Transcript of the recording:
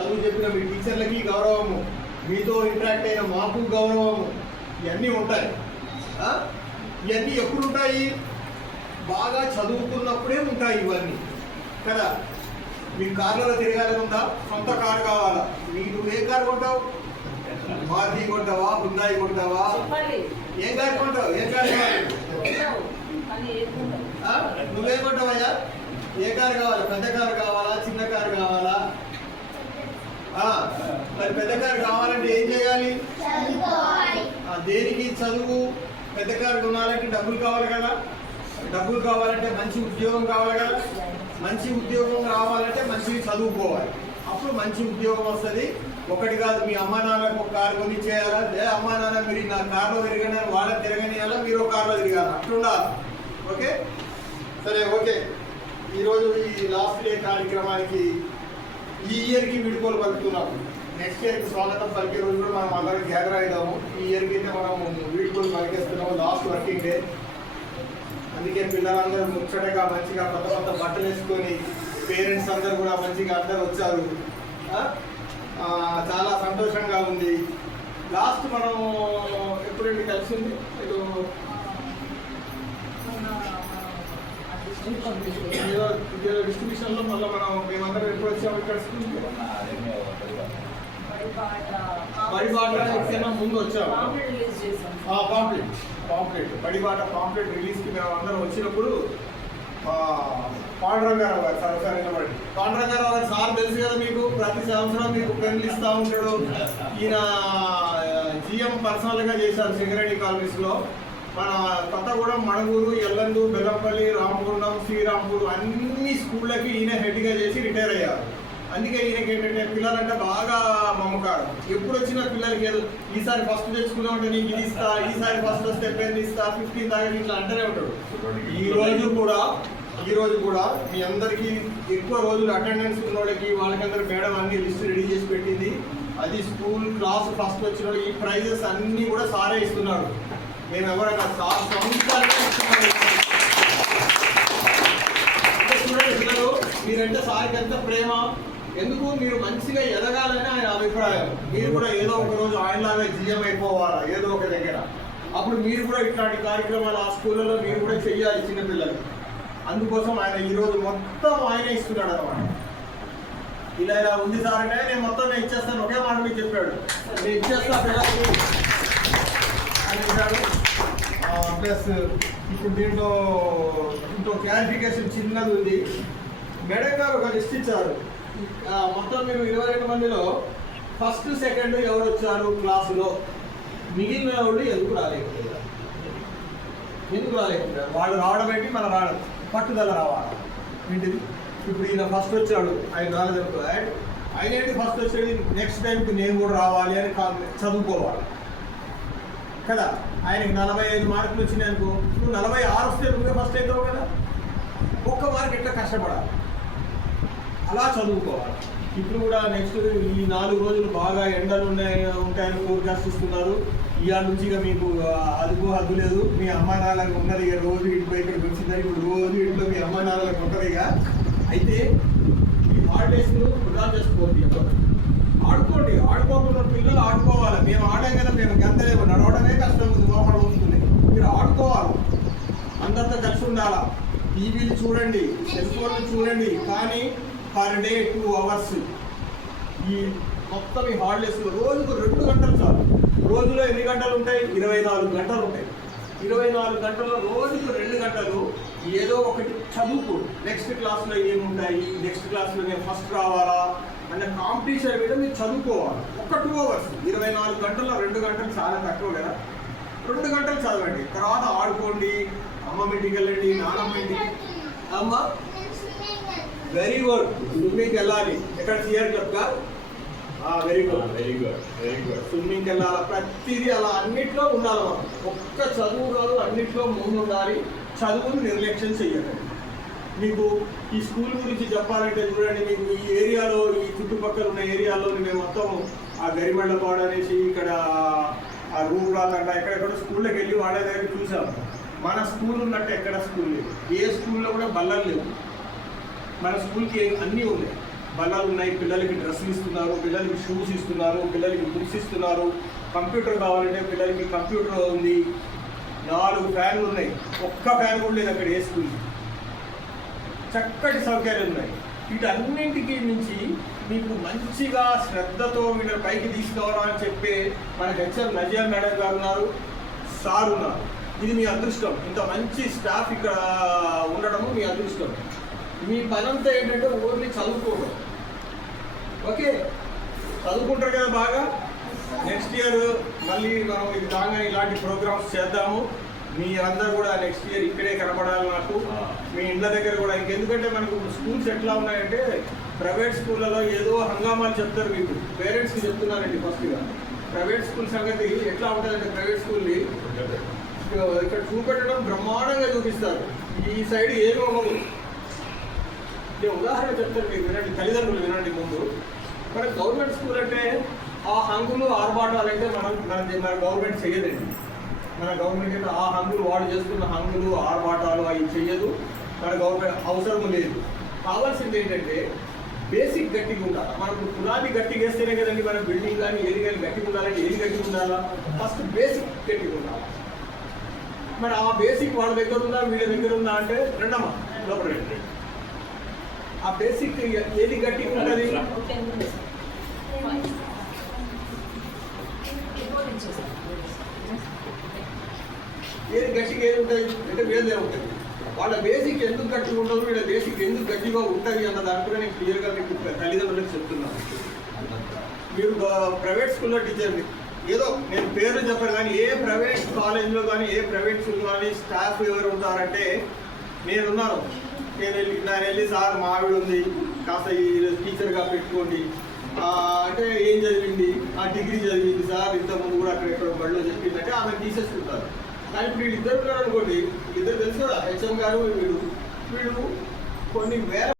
చదువు చెప్పిన మీ టీచర్లకి గౌరవము, మీతో ఇంటరాక్ట్ అయిన మాకు గౌరవము, ఇవన్నీ ఉంటాయి. ఇవన్నీ ఎప్పుడు ఉంటాయి? బాగా చదువుకున్నప్పుడే ఉంటాయి ఇవన్నీ కదా. మీకు కార్లలో తిరగాలని ఉందా? సొంత కారు కావాలా? నువ్వు ఏ కారు కొంటావు? మారుతి కొంటావా? హుండాయి కొంటావా? ఏం కారు కొంటావు? ఏం కారు కావాలి? నువ్వేం కొంటావయ్యా? ఏ కారు కావాలి? పెద్ద కారు కావాలా? చిన్న కారు కావాలా? మరి పెద్ద కారు కావాలంటే ఏం చేయాలి? దేనికి? చదువు. పెద్ద కారు కొనాలంటే డబ్బులు కావాలి కదా. డబ్బులు కావాలంటే మంచి ఉద్యోగం కావాలి కదా. మంచి ఉద్యోగం రావాలంటే మంచి చదువుకోవాలి. అప్పుడు మంచి ఉద్యోగం వస్తుంది. ఒకటి కాదు, మీ అమ్మా నాన్నకు ఒక కారు కొని చేయాలా? అమ్మా నాన్న మీరు నా కారులో తిరగని వాళ్ళని తిరగనియాలా, మీరు ఒక కారులో తిరగాలి, అట్లుండాలి. ఓకే, సరే. ఓకే, ఈరోజు ఈ లాస్ట్ డే కార్యక్రమానికి ఈ ఇయర్కి వీడుకోలు పలుకుతున్నాము. నెక్స్ట్ ఇయర్కి స్వాగతం పలికే రోజు కూడా మనం అందరం గ్యాదర్ అయిదాము. ఈ ఇయర్కి అయితే మనం వీడుకోలు పలికేస్తున్నాము, లాస్ట్ వర్కింగ్ డే. అందుకే పిల్లలందరూ ముచ్చటగా మంచిగా కొత్త కొత్త బట్టలు వేసుకొని పేరెంట్స్ అందరూ కూడా మంచిగా అందరూ వచ్చారు. చాలా సంతోషంగా ఉంది. లాస్ట్ మనం ఎప్పుడండి కలిసింది? డిస్ట్రిబ్యూషన్ లో మళ్ళీ మేమందరం ఎప్పుడు వచ్చాము ఇక్కడ బడిబాట ముందు వచ్చాము. పాంప్లెట్ బడిబాట పాంప్లెట్ రిలీజ్ కి మేము అందరం వచ్చినప్పుడు పాండురంగారావు గారు సరసరి పాండురంగారావు గారు సార్ తెలుసు కదా మీకు. ప్రతి సంవత్సరం మీకు పెన్లు ఇస్తూ ఉంటాడు. ఈయన జిఎం పర్సనల్ గా చేశారు సింగరేణి కాలనీస్ లో. మన కొత్తగూడెం, మణగూరు, ఎల్లందు, బెల్లంపల్లి, రామగుండం, శ్రీరాంపూర్ అన్ని స్కూళ్ళకి ఈయన హెడ్గా చేసి రిటైర్ అయ్యారు. అందుకే ఈయనకి ఏంటంటే పిల్లలంటే బాగా మమకారం. ఎప్పుడు వచ్చినా పిల్లలకి ఏదో ఈసారి ఫస్ట్ తెచ్చుకున్నామంటే నీకు ఇది ఇస్తా, ఈసారి ఫస్ట్ వస్తే పెన్ ఇస్తా, 15 దాకా ఇట్లా అంటూనే ఉంటాడు. ఈ రోజు కూడా మీ అందరికీ ఎక్కువ రోజులు అటెండెన్స్ ఉన్న వాళ్ళకి వాళ్ళకందరూ మేడం అన్ని లిస్ట్ రెడీ చేసి పెట్టింది. అది స్కూల్ క్లాస్ ఫస్ట్ వచ్చిన వాళ్ళకి ఈ ప్రైజెస్ అన్నీ కూడా సారే ఇస్తున్నాడు. మేము ఎవరైనా సార్ చూడండి, పిల్లలు మీరంటే సార్కి ఎంత ప్రేమ. ఎందుకు? మీరు మంచిగా ఎదగాలని ఆయన అభిప్రాయం. మీరు కూడా ఏదో ఒక రోజు ఆయనలాగా జిఎం అయిపోవాలా ఏదో ఒక దగ్గర. అప్పుడు మీరు కూడా ఇట్లాంటి కార్యక్రమాలు ఆ స్కూళ్ళలో మీరు కూడా చెయ్యాలి చిన్నపిల్లలు. అందుకోసం ఆయన ఈరోజు మొత్తం ఆయన ఇస్తున్నాడు అన్నమాట. ఇలా ఉంది సార్ అంటే నేను మొత్తం నేను ఇచ్చేస్తాను, ఒకే మాట మీకు చెప్పాడు, నేను ఇచ్చేస్తా పిల్లలకి అని చెప్పాడు. ప్లస్ ఇప్పుడు దీంట్లో ఇంకో క్లారిఫికేషన్ చిన్నది ఉంది. మేడం గారు ఒక లిస్ట్ ఇచ్చారు. మొత్తం మీరు 22 మందిలో ఫస్ట్ సెకండ్ ఎవరు వచ్చారు క్లాసులో, మిగిలిన వాళ్ళు ఎందుకు రాలేకపోయారు? వాళ్ళు రావడం ఏంటి, మనం రావడం పట్టుదల రావాలి. ఏంటిది? ఇప్పుడు ఈయన ఫస్ట్ వచ్చాడు, ఆయన రాలేదనుకో, ఆయన ఏంటి ఫస్ట్ వచ్చేది, నెక్స్ట్ టైంకి నేను కూడా రావాలి అని చదువుకోవాలి కదా. ఆయనకి 45 మార్కులు వచ్చినాయి అనుకో, నువ్వు 46 వస్తే నువ్వే ఫస్ట్ అవుతావు కదా. ఒక్క మార్క్ ఎట్లా కష్టపడాలి, అలా చదువుకోవాలి. ఇప్పుడు కూడా నెక్స్ట్ ఈ 4 రోజులు బాగా ఎండలు ఉంటాయని ఫోర్కాస్ట్ ఇస్తున్నారు. ఇవాళ నుంచి ఇక మీకు అదుపు హద్దు లేదు. మీ అమ్మా నాన్నలకు ఉన్నది ఇక రోజు ఇంట్లో ఇక్కడికి వచ్చిందని ఇప్పుడు రోజు ఇంట్లో మీ అమ్మా నాన్నలకు ఉంటుంది ఇక. అయితే ఈ హాలిడేస్ వృధా చేసుకోవద్దు. ఆడుకోండి, ఆడుకోకుండా పిల్లలు ఆడుకోవాలి. మేము ఆడాం కదా, మేము గంతలేము, నడవడమే కష్టం ఉంది, లోపల వస్తుంది. మీరు ఆడుకోవాలి, అందరితో కలిసి ఉండాలా. టీవీలు చూడండి, సెల్ ఫోన్లు చూడండి, కానీ పర్ డే 2 అవర్స్. ఈ మొత్తం ఈ హాలిడేస్లో రోజుకు 2 గంటలు చాలు. రోజులో ఎన్ని గంటలు ఉంటాయి? 24 గంటలు ఉంటాయి. 24 గంటల్లో రోజుకు 2 గంటలు ఏదో ఒకటి చదువుకో. నెక్స్ట్ క్లాస్లో ఏముంటాయి, నెక్స్ట్ క్లాస్లో నేను ఫస్ట్ రావాలా అనే కాంపిటీషన్ మీద మీరు చదువుకోవాలి. ఒక 2 అవర్స్. 24 గంటల్లో 2 గంటలు చాలా తక్కువ కదా. 2 గంటలు చదవండి, తర్వాత ఆడుకోండి. అమ్మ ఇంటికి వెళ్ళండి, నాన్నమ్మ ఇంటికి. అమ్మ వెరీ గుడ్, స్విమ్మింగ్కి వెళ్ళాలి. ఎక్కడ సిఆర్ క్లబ్గా? Very good. స్విమ్మింగ్కి వెళ్ళాలి. ప్రతిదీ అలా అన్నిట్లో ఉండాలి. మనం ఒక్క చదువు కాదు, అన్నిట్లో ముందు ఉండాలి. చదువుని నిర్లక్ష్యం చెయ్యాలి. మీకు ఈ స్కూల్ గురించి చెప్పాలంటే చూడండి, మీకు ఈ ఏరియాలో, ఈ చుట్టుపక్కల ఉన్న ఏరియాలో మేము మొత్తం ఆ గరిమండపాడు అనేసి ఇక్కడ ఆ రూమ్ రాదంట ఎక్కడెక్కడ స్కూల్లోకి వెళ్ళి వాడే దగ్గర చూసాము. మన స్కూల్ ఉన్నట్టు ఎక్కడ స్కూల్ లేదు. ఏ స్కూల్లో కూడా బల్లలు లేవు. మన స్కూల్కి అన్నీ ఉన్నాయి. బల్లలు ఉన్నాయి, పిల్లలకి డ్రెస్సులు ఇస్తున్నారు, పిల్లలకి షూస్ ఇస్తున్నారు, పిల్లలకి బుక్స్ ఇస్తున్నారు, కంప్యూటర్ కావాలంటే పిల్లలకి కంప్యూటర్ ఉంది, 4 ఫ్యాన్లు ఉన్నాయి, ఒక్క ఫ్యాన్ కూడా లేదు అక్కడ ఏ స్కూల్. చక్కటి సౌకర్యాలు ఉన్నాయి. వీటన్నింటికి మించి మీకు మంచిగా శ్రద్ధతో వీళ్ళ పైకి తీసుకురావాలని చెప్పే మన హెచ్ఎం నజియా మేడం గారు ఉన్నారు, సార్ ఉన్నారు. ఇది మీ అదృష్టం. ఇంత మంచి స్టాఫ్ ఇక్కడ ఉండడము మీ అదృష్టం. మీ పనంతా ఏంటంటే ఓన్లీ చదువుకోవడం. ఓకే, చదువుకుంటారు కదా బాగా. నెక్స్ట్ ఇయర్ మళ్ళీ మనం ఇది కాగానే ఇలాంటి ప్రోగ్రామ్స్ చేద్దాము. మీ అందరూ కూడా నెక్స్ట్ ఇయర్ ఇక్కడే కనపడాలి నాకు, మీ ఇండ్ల దగ్గర కూడా. ఇంకెందుకంటే మనకు స్కూల్స్ ఎట్లా ఉన్నాయంటే ప్రైవేట్ స్కూళ్ళలో ఏదో హంగామాలు చెప్తారు. మీకు పేరెంట్స్కి చెప్తున్నానండి ఫస్ట్గా. ప్రైవేట్ స్కూల్ సంగతి ఎట్లా ఉంటుందంటే, ప్రైవేట్ స్కూల్ని ఇక్కడ చూపెట్టడం బ్రహ్మాండంగా చూపిస్తారు, ఈ సైడ్ ఏమో అవ్వదు. నేను ఉదాహరణ చెప్తాను మీకు, వినండి, తల్లిదండ్రులు వినండి. ముందు మన గవర్నమెంట్ స్కూల్ అంటే ఆ హంగులు ఆర్భాటాలు అంటే మన గవర్నమెంట్ చేయదండి. మన గవర్నమెంట్ అంటే ఆ హంగులు, వాడు చేస్తున్న హంగులు ఆర్భాటాలు అవి చెయ్యదు. మన గవర్నమెంట్ అవసరం లేదు. కావాల్సింది ఏంటంటే బేసిక్ గట్టిగా ఉండాలి. మనకు పునాది గట్టిగా వేస్తేనే కదండి మన బిల్డింగ్ కానీ ఏది కానీ గట్టిగా ఉండాలంటే ఏది గట్టిగా ఉండాలా? ఫస్ట్ బేసిక్ గట్టిగా ఉండాలి. మరి ఆ బేసిక్ వాళ్ళ దగ్గర ఉందా వీళ్ళ దగ్గర ఉందా అంటే రెండమ్మా లోపల ఆ బేసిక్ ఏది గట్టిగా ఉంటుంది? ఏది గట్టిగా ఏది ఉంటుంది అంటే వీళ్ళదే ఉంటుంది. వాళ్ళ బేసిక్ ఎందుకు గట్టిగా ఉండదు, వీళ్ళ బేసిక్ ఎందుకు గట్టిగా ఉంటుంది అన్న దాంట్లో నేను క్లియర్గా మీకు తల్లిదండ్రులకు చెప్తున్నాను. మీరు ప్రైవేట్ స్కూల్లో టీచర్ని ఏదో నేను పేర్లు చెప్పాను కానీ ఏ ప్రైవేట్ కాలేజీలో కానీ ఏ ప్రైవేట్ స్కూల్ కానీ స్టాఫ్ ఎవరు ఉంటారంటే నేనున్నాను. నేను వెళ్ళి సార్ మా ఆవిడ ఉంది కాస్త ఈ టీచర్గా పెట్టుకోండి అంటే ఏం చదివింది, ఆ డిగ్రీ చదివింది సార్, ఇంతకుముందు కూడా అక్కడ బడిలో చెప్పిందంటే ఆమె తీసేసుకుంటారు. కానీ ఇప్పుడు వీళ్ళిద్దరు ఉన్నారు అనుకోండి, ఇద్దరు తెలుసు కదా, హెచ్ఎం గారు వీడు కొన్ని వేల